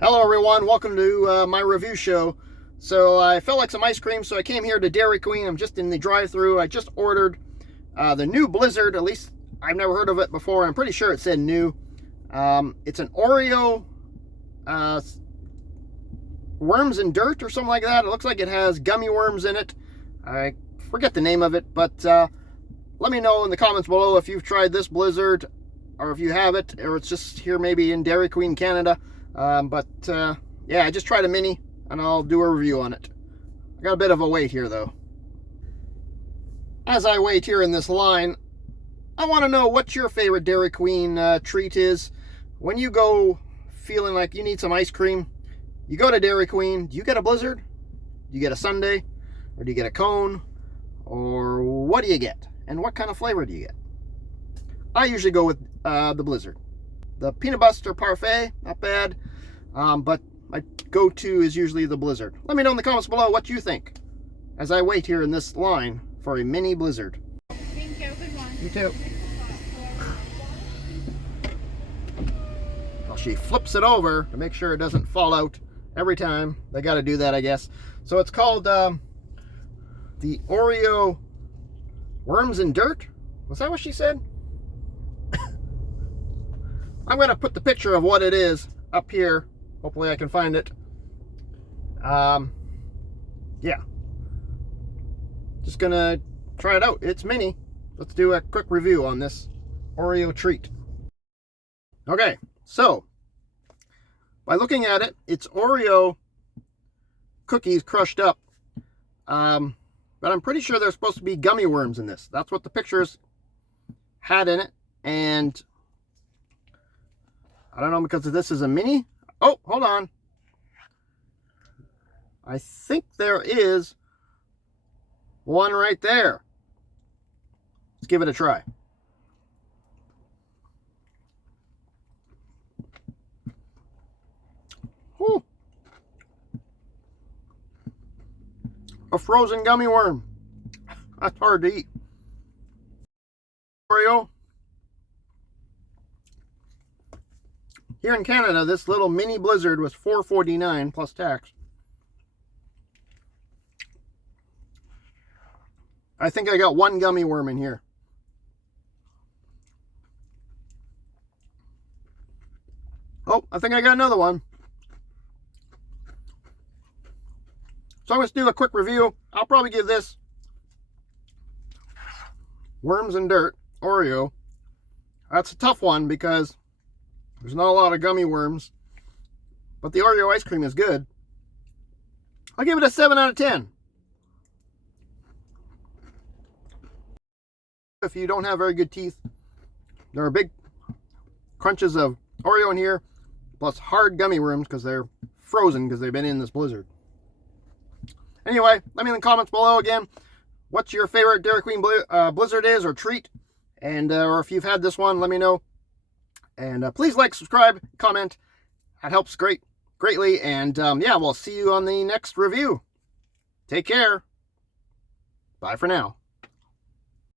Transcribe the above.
Hello everyone, welcome to my review show. So I felt like some ice cream, so I came here to Dairy Queen. I'm just in the drive-thru. I just ordered the new Blizzard. At least I've never heard of it before. I'm pretty sure it said new. It's an Oreo worms and dirt or something like that. It looks like it has gummy worms in it. I forget the name of it, but let me know in the comments below if you've tried this Blizzard, or if you have it, or it's just here maybe in Dairy Queen, Canada. Yeah, I just tried a mini and I'll do a review on it. I got a bit of a wait here though. As I wait here in this line, I want to know what your favorite Dairy Queen treat is. When you go feeling like you need some ice cream, you go to Dairy Queen. Do you get a Blizzard? Do you get a sundae? Or do you get a cone? Or what do you get? And what kind of flavor do you get? I usually go with the Blizzard. The peanut butter parfait, not bad, but my go-to is usually the Blizzard. Let me know in the comments below what you think as I wait here in this line for a mini Blizzard. Thank you. Good one. You too. Well, she flips it over to make sure it doesn't fall out every time. They got to do that, I guess. So it's called the Oreo worms and dirt. Was that what she said? I'm going to put the picture of what it is up here. Hopefully I can find it. Yeah. Just going to try it out. It's mini. Let's do a quick review on this Oreo treat. Okay, so by looking at it, it's Oreo cookies crushed up. But I'm pretty sure there's supposed to be gummy worms in this. That's what the pictures had in it. And I don't know, because this is a mini. Oh, hold on. I think there is one right there. Let's give it a try. Whew. A frozen gummy worm. That's hard to eat. Oreo. Here in Canada, this little mini Blizzard was $4.49 plus tax. I think I got one gummy worm in here. Oh, I think I got another one. So I'm going to do a quick review. I'll probably give this worms and dirt Oreo. That's a tough one because there's not a lot of gummy worms, but the Oreo ice cream is good. I'll give it a 7 out of 10. If you don't have very good teeth, there are big crunches of Oreo in here, plus hard gummy worms because they're frozen because they've been in this Blizzard. Anyway, let me in the comments below again what your favorite Dairy Queen Blizzard is or treat, and or if you've had this one, let me know. And please like, subscribe, comment. That helps greatly. And yeah, we'll see you on the next review. Take care. Bye for now.